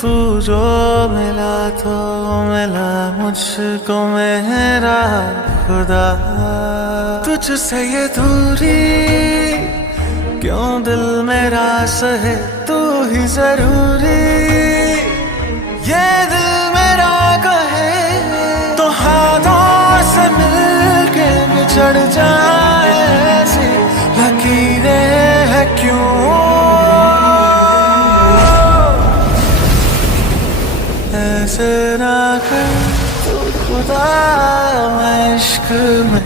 तू जो मिला तो मिला मुझको मेरा खुदा। तुझसे ये दूरी क्यों दिल मेरा सहे, तू ही जरूरी। ये दिल मेरा कहे तो हाथों से मिलके बिछड़ जाए, ऐसी लकीरें है क्यों। ऐसे ना कर तू खुदा, मैं इश्क में